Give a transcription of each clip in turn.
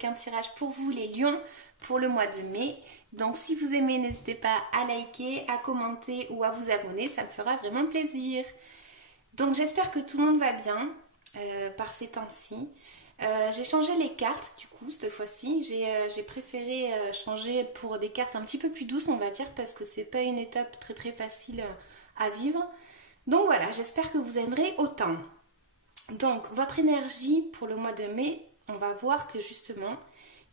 avec un tirage pour vous les lions pour le mois de mai. Donc si vous aimez, n'hésitez pas à liker, à commenter ou à vous abonner, ça me fera vraiment plaisir. Donc j'espère que tout le monde va bien par ces temps-ci. J'ai changé les cartes du coup cette fois-ci. J'ai préféré changer pour des cartes un petit peu plus douces on va dire parce que c'est pas une étape très facile à vivre. Donc voilà, j'espère que vous aimerez autant. Donc votre énergie pour le mois de mai, on va voir que justement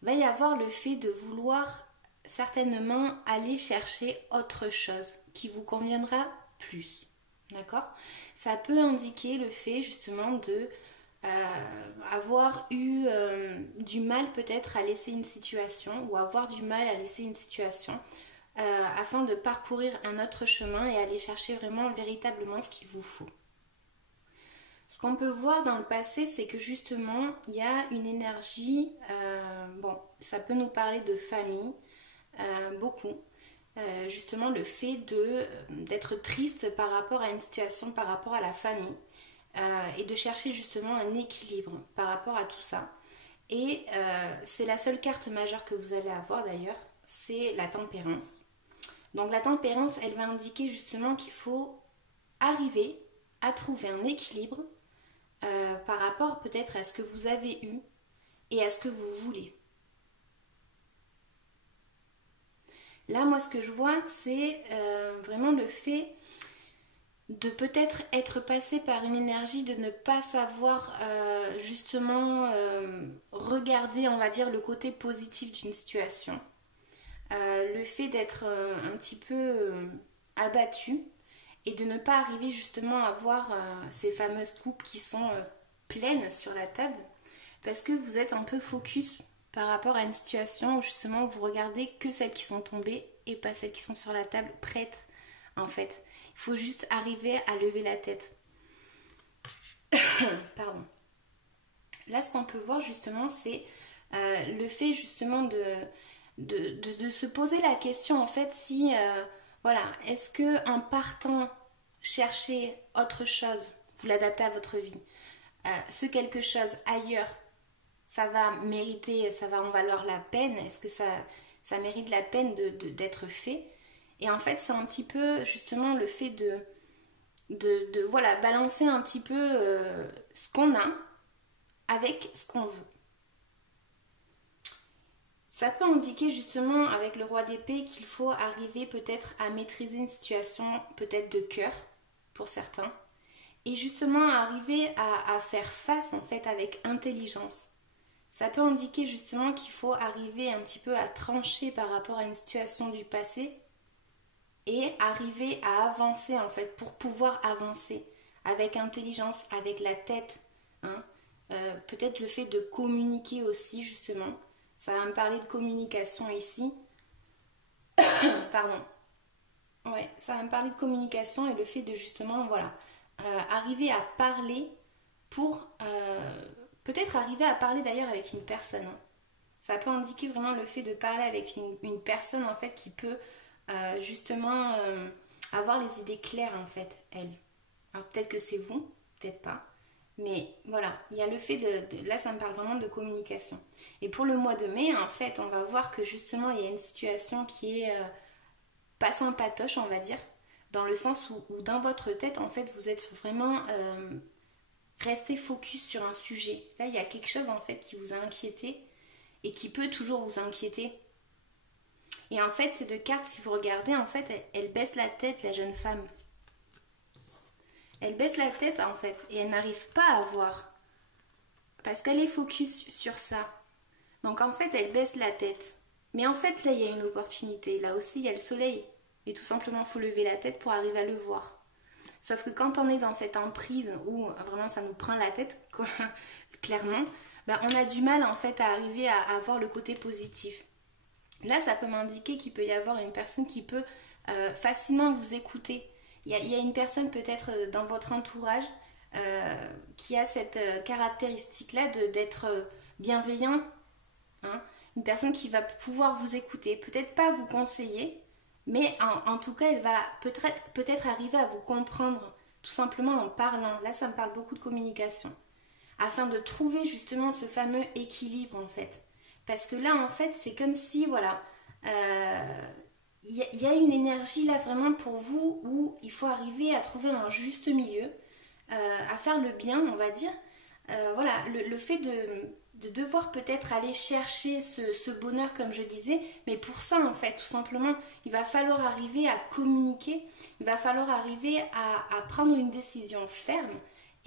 il va y avoir le fait de vouloir certainement aller chercher autre chose qui vous conviendra plus. D'accord? Ça peut indiquer le fait justement de avoir eu du mal peut-être à laisser une situation ou avoir du mal à laisser une situation afin de parcourir un autre chemin et aller chercher vraiment véritablement ce qu'il vous faut. Ce qu'on peut voir dans le passé, c'est que justement il y a une énergie, bon ça peut nous parler de famille beaucoup. Justement le fait d'être triste par rapport à une situation, par rapport à la famille et de chercher justement un équilibre par rapport à tout ça. Et c'est la seule carte majeure que vous allez avoir d'ailleurs, c'est la tempérance. Donc la tempérance, elle va indiquer justement qu'il faut arriver à trouver un équilibre par rapport peut-être à ce que vous avez eu et à ce que vous voulez. Là, moi, ce que je vois, c'est vraiment le fait de peut-être être passé par une énergie de ne pas savoir justement regarder, on va dire, le côté positif d'une situation. Le fait d'être un petit peu abattu et de ne pas arriver justement à voir ces fameuses coupes qui sont pleines sur la table parce que vous êtes un peu focus par rapport à une situation où justement vous regardez que celles qui sont tombées et pas celles qui sont sur la table prêtes en fait. Il faut juste arriver à lever la tête. Pardon. Là ce qu'on peut voir justement c'est le fait justement de se poser la question en fait si voilà, est-ce que en partant chercher autre chose, vous l'adaptez à votre vie, ce quelque chose ailleurs ça va mériter, ça va en valoir la peine, est-ce que ça mérite la peine d'être fait? Et en fait c'est un petit peu justement le fait de voilà, balancer un petit peu ce qu'on a avec ce qu'on veut. Ça peut indiquer justement avec le roi d'épée qu'il faut arriver peut-être à maîtriser une situation peut-être de cœur pour certains et justement arriver à faire face en fait avec intelligence. Ça peut indiquer justement qu'il faut arriver un petit peu à trancher par rapport à une situation du passé et arriver à avancer en fait pour pouvoir avancer avec intelligence, avec la tête. Hein. Peut-être le fait de communiquer aussi justement. Ça va me parler de communication ici. Pardon. Ouais, ça va me parler de communication et le fait de justement voilà arriver à parler pour... peut-être arriver à parler d'ailleurs avec une personne. Hein. Ça peut indiquer vraiment le fait de parler avec une personne en fait qui peut justement avoir les idées claires en fait, elle. Alors peut-être que c'est vous, peut-être pas. Mais voilà, il y a le fait là ça me parle vraiment de communication. Et pour le mois de mai, en fait, on va voir que justement il y a une situation qui est pas sympatoche, on va dire. Dans le sens où dans votre tête, en fait, vous êtes vraiment... restez focus sur un sujet. Là, il y a quelque chose en fait qui vous a inquiété et qui peut toujours vous inquiéter. Et en fait, ces deux cartes, si vous regardez, en fait, elle baisse la tête, la jeune femme. Elle baisse la tête en fait et elle n'arrive pas à voir parce qu'elle est focus sur ça. Donc en fait, elle baisse la tête. Mais en fait, là, il y a une opportunité. Là aussi, il y a le soleil. Mais tout simplement, il faut lever la tête pour arriver à le voir. Sauf que quand on est dans cette emprise où vraiment ça nous prend la tête, quoi, clairement, ben on a du mal en fait à arriver à voir le côté positif. Là, ça peut m'indiquer qu'il peut y avoir une personne qui peut facilement vous écouter. Il y a une personne peut-être dans votre entourage qui a cette caractéristique-là d'être bienveillant. Hein, une personne qui va pouvoir vous écouter, peut-être pas vous conseiller, mais en tout cas, elle va peut-être arriver à vous comprendre, tout simplement en parlant. Là, ça me parle beaucoup de communication. Afin de trouver justement ce fameux équilibre, en fait. Parce que là, en fait, c'est comme si, voilà, y a une énergie là vraiment pour vous où il faut arriver à trouver un juste milieu, à faire le bien, on va dire. Voilà, le fait de devoir peut-être aller chercher ce bonheur, comme je disais, mais pour ça, en fait, tout simplement, il va falloir arriver à communiquer, il va falloir arriver à prendre une décision ferme.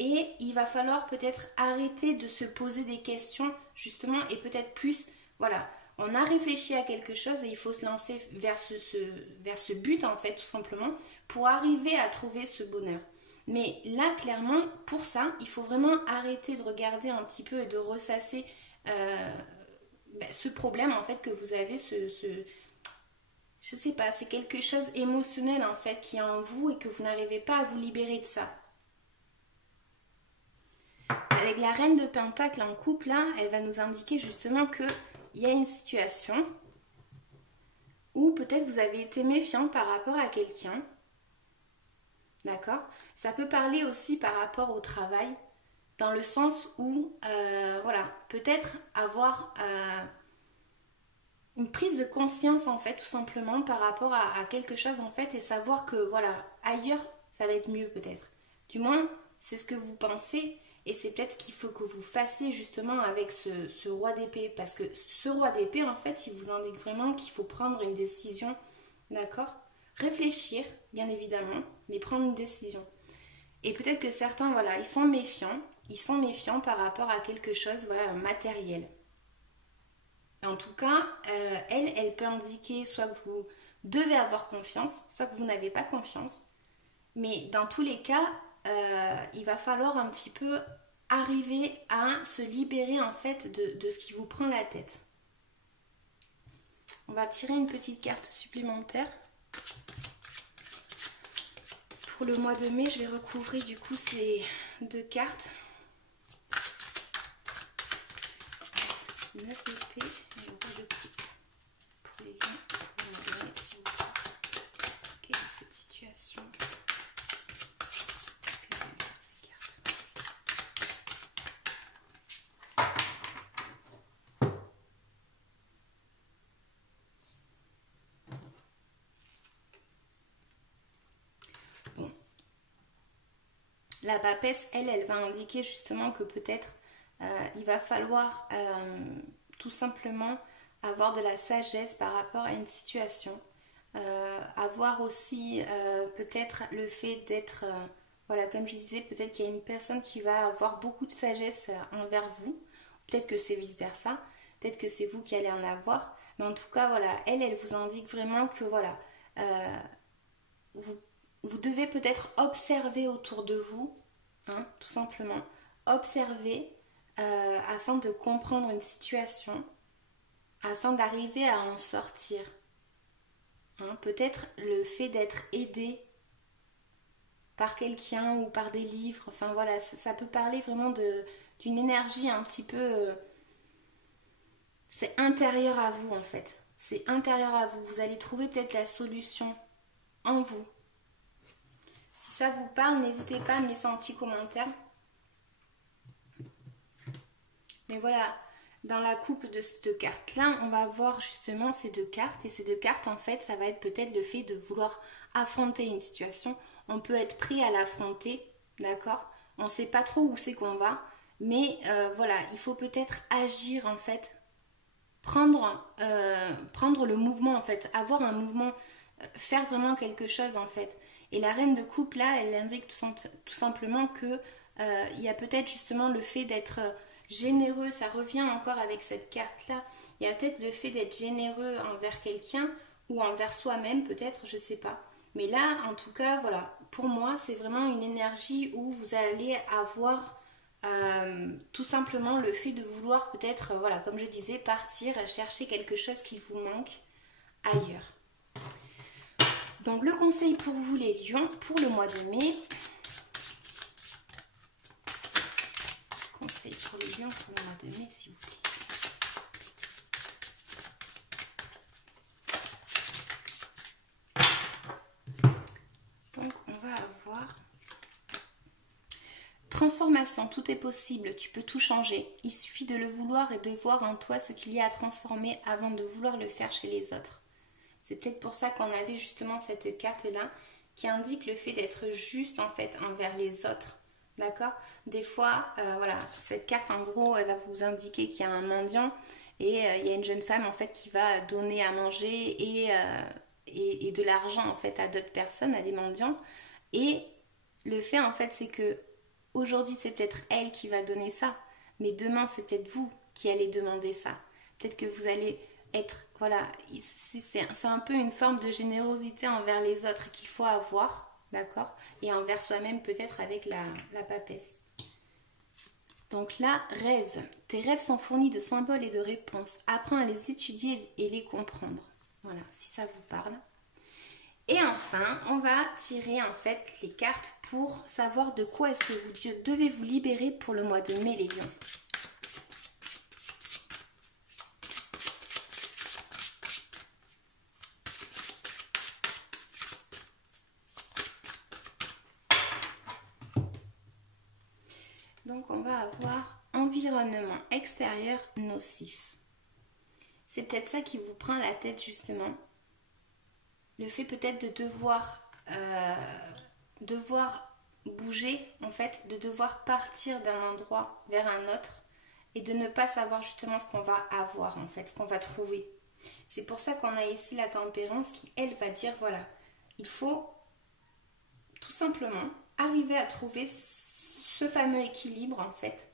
Et il va falloir peut-être arrêter de se poser des questions, justement, et peut-être plus, voilà, on a réfléchi à quelque chose et il faut se lancer vers ce but, en fait, tout simplement, pour arriver à trouver ce bonheur. Mais là, clairement, pour ça, il faut vraiment arrêter de regarder un petit peu et de ressasser ce problème, en fait, que vous avez, je sais pas, c'est quelque chose émotionnel, en fait, qui est en vous et que vous n'arrivez pas à vous libérer de ça. Avec la reine de Pentacle en couple, là, elle va nous indiquer justement qu'il y a une situation où peut-être vous avez été méfiant par rapport à quelqu'un. D'accord? Ça peut parler aussi par rapport au travail, dans le sens où, voilà, peut-être avoir une prise de conscience, en fait, tout simplement, par rapport à quelque chose, en fait, et savoir que, voilà, ailleurs, ça va être mieux, peut-être. Du moins, c'est ce que vous pensez. Et c'est peut-être qu'il faut que vous fassiez justement avec ce roi d'épée. Parce que ce roi d'épée, en fait, il vous indique vraiment qu'il faut prendre une décision. D'accord? Réfléchir, bien évidemment, mais prendre une décision. Et peut-être que certains, voilà, ils sont méfiants. Ils sont méfiants par rapport à quelque chose, voilà, matériel. En tout cas, elle peut indiquer soit que vous devez avoir confiance, soit que vous n'avez pas confiance. Mais dans tous les cas, il va falloir un petit peu arriver à se libérer en fait de ce qui vous prend la tête. On va tirer une petite carte supplémentaire. Pour le mois de mai, je vais recouvrir du coup ces 2 cartes. 9 épées et le roi de coupe. Pour les lions, pour le mois de mai, s'il vous plaît. Quelle est cette situation ? La papesse, elle va indiquer justement que peut-être il va falloir tout simplement avoir de la sagesse par rapport à une situation. Avoir aussi peut-être le fait d'être, voilà, comme je disais, peut-être qu'il y a une personne qui va avoir beaucoup de sagesse envers vous. Peut-être que c'est vice-versa. Peut-être que c'est vous qui allez en avoir. Mais en tout cas, voilà, elle vous indique vraiment que, voilà, vous devez peut-être observer autour de vous, hein, tout simplement. Observer afin de comprendre une situation, afin d'arriver à en sortir. Hein, peut-être le fait d'être aidé par quelqu'un ou par des livres, enfin voilà, ça peut parler vraiment d'une énergie un petit peu... c'est intérieur à vous en fait. C'est intérieur à vous. Vous allez trouver peut-être la solution en vous. Si ça vous parle, n'hésitez pas à me laisser un petit commentaire. Mais voilà, dans la coupe de ces 2 cartes-là, on va voir justement ces 2 cartes. Et ces 2 cartes, en fait, ça va être peut-être le fait de vouloir affronter une situation. On peut être prêt à l'affronter, d'accord? On ne sait pas trop où c'est qu'on va. Mais voilà, il faut peut-être agir, en fait. Prendre le mouvement, en fait. Avoir un mouvement, faire vraiment quelque chose, en fait. Et la reine de coupe, là, elle indique tout simplement que il y a peut-être justement le fait d'être généreux. Ça revient encore avec cette carte-là. Il y a peut-être le fait d'être généreux envers quelqu'un ou envers soi-même, peut-être, je sais pas. Mais là, en tout cas, voilà, pour moi, c'est vraiment une énergie où vous allez avoir tout simplement le fait de vouloir peut-être, voilà, comme je disais, partir, chercher quelque chose qui vous manque ailleurs. Donc le conseil pour vous les lions pour le mois de mai. Conseil pour les lions pour le mois de mai, s'il vous plaît. Donc on va avoir transformation, tout est possible, tu peux tout changer. Il suffit de le vouloir et de voir en toi ce qu'il y a à transformer avant de vouloir le faire chez les autres. C'est peut-être pour ça qu'on avait justement cette carte-là qui indique le fait d'être juste en fait envers les autres. D'accord? Des fois, voilà, cette carte en gros, elle va vous indiquer qu'il y a un mendiant et il y a une jeune femme en fait qui va donner à manger et de l'argent en fait à d'autres personnes, à des mendiants. Et le fait en fait c'est que aujourd'hui c'est peut-être elle qui va donner ça, mais demain c'est peut-être vous qui allez demander ça. Peut-être que vous allez être, voilà, c'est un peu une forme de générosité envers les autres qu'il faut avoir, d'accord? Et envers soi-même peut-être avec la papesse. Donc là, rêve. Tes rêves sont fournis de symboles et de réponses. Apprends à les étudier et les comprendre. Voilà, si ça vous parle. Et enfin, on va tirer en fait les cartes pour savoir de quoi est-ce que vous devez vous libérer pour le mois de mai, les lions. Donc on va avoir environnement extérieur nocif. C'est peut-être ça qui vous prend la tête justement. Le fait peut-être de devoir bouger, en fait, de devoir partir d'un endroit vers un autre et de ne pas savoir justement ce qu'on va avoir, en fait, ce qu'on va trouver. C'est pour ça qu'on a ici la tempérance qui, elle, va dire, voilà, il faut tout simplement arriver à trouver ce fameux équilibre, en fait,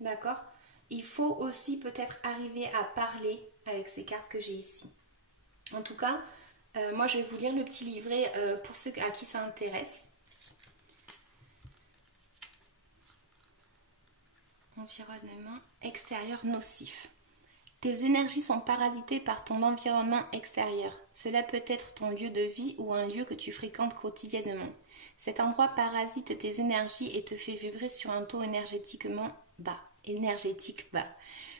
d'accord? Il faut aussi peut-être arriver à parler avec ces cartes que j'ai ici. En tout cas, moi je vais vous lire le petit livret pour ceux à qui ça intéresse. Environnement extérieur nocif. Tes énergies sont parasitées par ton environnement extérieur. Cela peut être ton lieu de vie ou un lieu que tu fréquentes quotidiennement. Cet endroit parasite tes énergies et te fait vibrer sur un taux énergétique bas.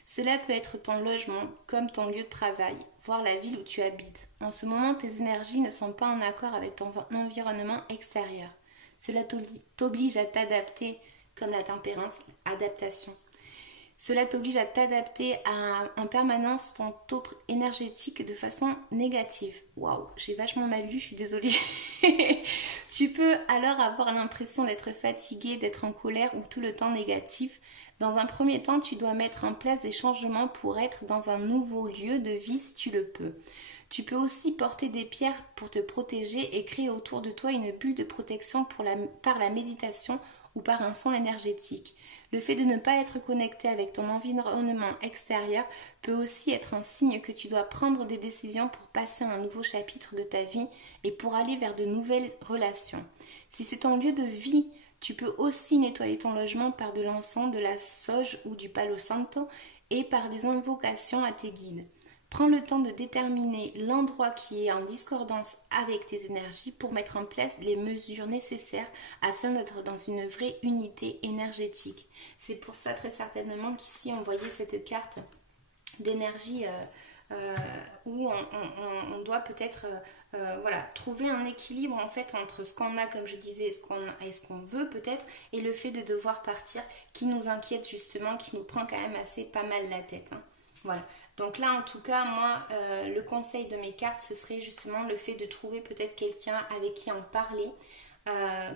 Cela peut être ton logement, comme ton lieu de travail, voire la ville où tu habites. En ce moment, tes énergies ne sont pas en accord avec ton environnement extérieur. Cela t'oblige à t'adapter, comme la tempérance, adaptation. Cela t'oblige à t'adapter en permanence ton taux énergétique de façon négative. Waouh, j'ai vachement mal lu, je suis désolée. Tu peux alors avoir l'impression d'être fatigué, d'être en colère ou tout le temps négatif. Dans un premier temps, tu dois mettre en place des changements pour être dans un nouveau lieu de vie si tu le peux. Tu peux aussi porter des pierres pour te protéger et créer autour de toi une bulle de protection par la méditation ou par un son énergétique. Le fait de ne pas être connecté avec ton environnement extérieur peut aussi être un signe que tu dois prendre des décisions pour passer à un nouveau chapitre de ta vie et pour aller vers de nouvelles relations. Si c'est ton lieu de vie, tu peux aussi nettoyer ton logement par de l'encens, de la sauge ou du palo santo et par des invocations à tes guides. Prends le temps de déterminer l'endroit qui est en discordance avec tes énergies pour mettre en place les mesures nécessaires afin d'être dans une vraie unité énergétique. C'est pour ça très certainement qu'ici on voyait cette carte d'énergie où on doit peut-être voilà, trouver un équilibre en fait entre ce qu'on a, comme je disais, et ce qu'on veut peut-être, et le fait de devoir partir qui nous inquiète justement, qui nous prend quand même assez pas mal la tête. Hein. Voilà. Donc là, en tout cas, moi, le conseil de mes cartes, ce serait justement le fait de trouver peut-être quelqu'un avec qui en parler,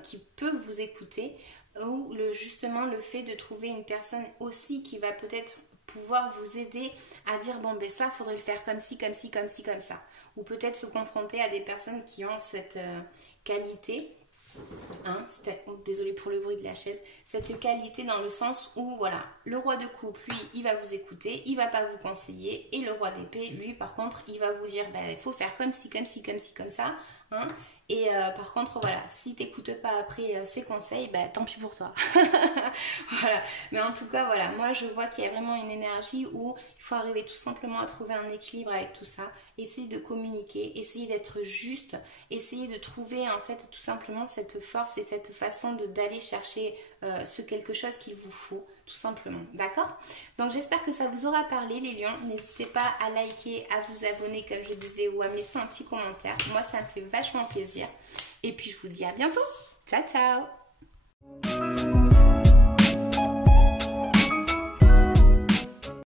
qui peut vous écouter, ou justement le fait de trouver une personne aussi qui va peut-être pouvoir vous aider à dire bon ben ça, faudrait le faire comme ci, comme ci, comme ci, comme ça. Ou peut-être se confronter à des personnes qui ont cette qualité. Hein, désolée pour le bruit de la chaise, cette qualité dans le sens où voilà, le roi de coupe, lui, il va vous écouter, il va pas vous conseiller, et le roi d'épée, lui, par contre, il va vous dire, il faut faire comme ci, comme ci, comme ci, comme ça, hein, et par contre, voilà, si t'écoutes pas après ses conseils, tant pis pour toi. Voilà, mais en tout cas, voilà, moi je vois qu'il y a vraiment une énergie où il faut arriver tout simplement à trouver un équilibre avec tout ça, essayer de communiquer, essayer d'être juste, essayer de trouver en fait tout simplement cette force et cette façon d'aller chercher ce quelque chose qu'il vous faut, tout simplement, d'accord? Donc j'espère que ça vous aura parlé les lions, n'hésitez pas à liker, à vous abonner comme je disais, ou à me laisser un petit commentaire, moi ça me fait vachement plaisir, et puis je vous dis à bientôt, ciao ciao.